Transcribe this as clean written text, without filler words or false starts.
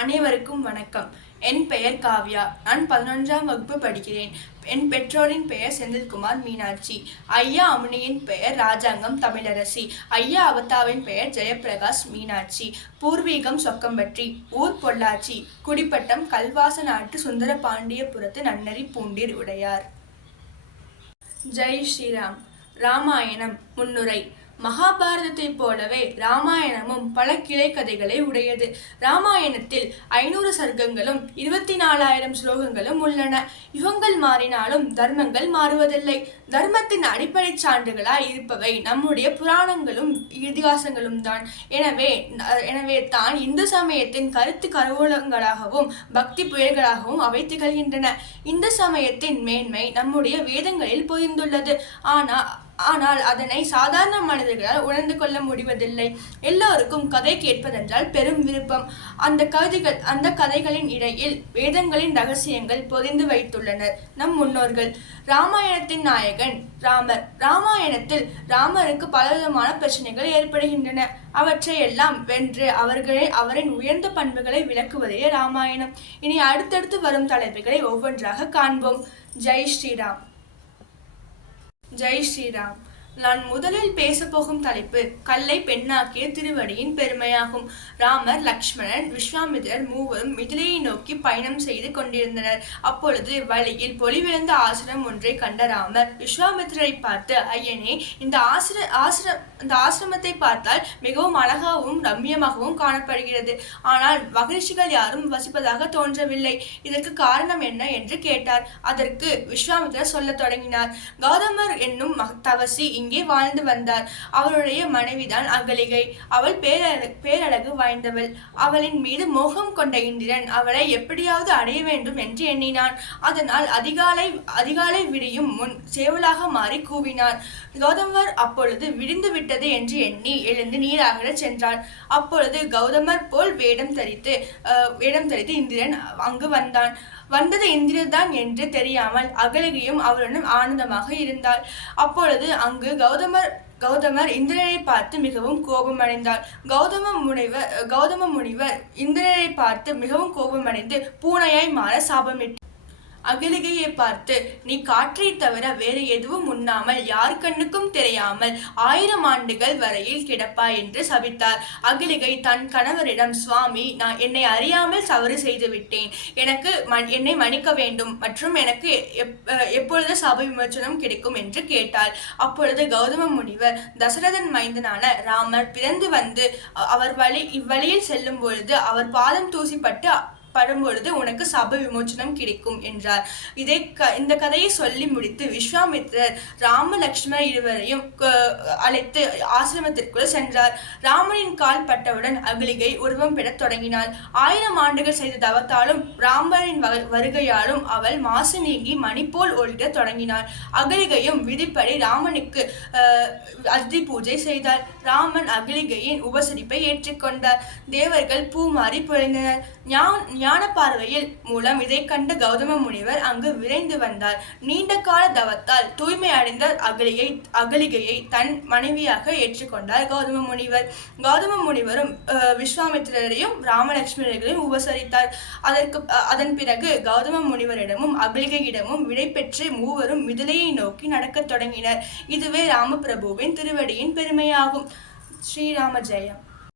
அனைவருக்கும் வணக்கம். என் பெயர் காவ்யா. நான் 11ஆம் வகுப்பு படிக்கிறேன். என் பெற்றோரின் பெயர் செந்தில்குமார் மீனாட்சி. ஐயா அமுனியின் பெயர் ராஜாங்கம் தமிழரசி. ஐயா அவத்தாவின் பெயர் ஜெயப்பிரகாஷ் மீனாட்சி. பூர்வீகம் சொக்கம்பட்டி, ஊர் பொள்ளாச்சி, குடிப்பட்டம் கல்வாச நாட்டு சுந்தரபாண்டியபுரத்து நன்னறி பூண்டீர் உடையார். ஜெய் ஸ்ரீராம். ராமாயணம் முன்னுரை. மகாபாரதத்தைப் போலவே ராமாயணமும் பல கிளை கதைகளை உடையது. ராமாயணத்தில் 500 சர்க்கங்களும் 24,000 ஸ்லோகங்களும் உள்ளன. யுகங்கள் மாறினாலும் தர்மங்கள் மாறுவதில்லை. தர்மத்தின் அடிப்படை சான்றுகளாய் இருப்பவை நம்முடைய புராணங்களும் இதிகாசங்களும் தான். எனவே தான் இந்து சமயத்தின் கருத்து கருவூலங்களாகவும் பக்தி புயல்களாகவும் அவை திகழ்கின்றன. இந்த சமயத்தின் மேன்மை நம்முடைய வேதங்களில் பொதிந்துள்ளது. ஆனால் அதனை சாதாரண மனிதர்களால் உணர்ந்து கொள்ள முடிவதில்லை. எல்லோருக்கும் கதை கேட்பதென்றால் பெரும் விருப்பம். அந்த கதைகளின் இடையில் வேதங்களின் ரகசியங்கள் பொதிந்து வைத்துள்ளனர் நம் முன்னோர்கள். ராமாயணத்தின் நாயகன் ராமர். ராமாயணத்தில் ராமருக்கு பலவிதமான பிரச்சனைகள் ஏற்படுகின்றன. அவற்றையெல்லாம் வென்று அவரின் உயர்ந்த பண்புகளை விளக்குவதே ராமாயணம். இனி அடுத்தடுத்து வரும் தலைப்புகளை ஒவ்வொன்றாக காண்போம். ஜெய் ஸ்ரீராம். ஜெய் ஸ்ரீராம். நான் முதலில் பேசப்போகும் தலைப்பு கல்லை பெண்ணாக்கிய திருவடியின் பெருமையாகும். ராமர், லக்ஷ்மணன், விஸ்வாமித்திரர் மூவரும் மிதிலையை நோக்கி பயணம் செய்து கொண்டிருந்தனர். அப்பொழுது வழியில் பொலிவிழந்த ஆசிரமம் ஒன்றை கண்ட ராமர் விஸ்வாமித்திரரை பார்த்து, ஐயனே, இந்த ஆசிரமத்தை பார்த்தால் மிகவும் அழகாகவும் ரம்மியமாகவும் காணப்படுகிறது. ஆனால் மகிழ்ச்சிகள் யாரும் வசிப்பதாக தோன்றவில்லை. இதற்கு காரணம் என்ன என்று கேட்டார். அதற்கு விஸ்வாமித்திரர் சொல்லத் தொடங்கினார். கௌதமர் என்னும் தவசி இங்கே வாழ்ந்து வந்தார். அவருடைய மனைவிதான் அகலிகை. அவள் பேரழகு வாய்ந்தவள். அவளின் மீது மோகம் கொண்ட இந்திரன் அவளை எப்படியாவது அடைய வேண்டும் என்று எண்ணினான். அதனால் அதிகாலை விடியும் முன் சேவலாக மாறி கூவினார். கௌதமர் அப்பொழுது விடிந்து விட்டது என்று எண்ணி எழுந்து நீராகச் சென்றார். அப்பொழுது கௌதமர் போல் வேடம் தரித்து இந்திரன் அங்கு வந்தான். வந்தது இந்திரன்தான் என்று தெரியாமல் அகலிகையும் அவருடன் ஆனந்தமாக இருந்தாள். அப்பொழுது அங்கு கௌதமர் இந்திரனை பார்த்து மிகவும் கோபமடைந்தார். கௌதம முனிவர் இந்திரனை பார்த்து மிகவும் கோபமடைந்து பூனையாய் மாற சாபமிட்டார். அகலிகையை பார்த்து, நீ காற்றை தவிர வேறு எதுவும் உண்ணாமல் யார் கண்ணுக்கும் தெரியாமல் 1000 ஆண்டுகள் வரையில் கிடப்பாய் என்று சபித்தார். அகலிகை தன் கணவரிடம், சுவாமி, நான் என்னை அறியாமல் தவறு செய்து விட்டேன். என்னை மன்னிக்க வேண்டும் மற்றும் எனக்கு எப்பொழுது சாப விமோசனம் கிடைக்கும் என்று கேட்டாள். அப்பொழுது கௌதம முனிவர், தசரதன் மைந்தனான ராமர் பிறந்து வந்து இவ்வழியில் செல்லும் பொழுது அவர் பாதம் தூசிப்பட்டு படும்பொழுது உனக்கு சாப விமோசனம் கிடைக்கும் என்றார். இந்த கதையை சொல்லி முடித்து விஸ்வாமித்திரர் ராம லக்ஷ்மணர் இருவரையும் அழைத்து ஆசிரமத்திற்குள் சென்றார். ராமனின் கால் பட்டவுடன் அகலிகை உருவம் பெறத் தொடங்கினாள். 1000 ஆண்டுகள் செய்த தவத்தாலும் ராமரின் வருகையாலும் அவள் மாசு நீங்கி மணி போல் ஒளிர தொடங்கினாள். அகலிகையும் விதிப்படி ராமனுக்கு அதிதி பூஜை செய்தார். ராமன் அகலிகையின் உபசரிப்பை ஏற்றுக்கொண்டார். தேவர்கள் பூமாறி பொழிந்தனர். ஞான பார்வையில் மூலம் இதை கண்ட கௌதம முனிவர் அங்கு விரைந்து வந்தார். நீண்ட கால தவத்தால் தூய்மை அடைந்த அகலிகையை தன் மனைவியாக ஏற்றுக்கொண்டார் கௌதம முனிவரும் விஸ்வாமித்திரரையும் ராமலட்சுமணர்களையும் உபசரித்தார். அதன் பிறகு கௌதம முனிவரிடமும் அகலிகையிடமும் விடை பெற்று மூவரும் மிதிலையை நோக்கி நடக்கத் தொடங்கினர். இதுவே ராமபிரபுவின் திருவடியின் பெருமையாகும். ஸ்ரீராம ஜெயம்.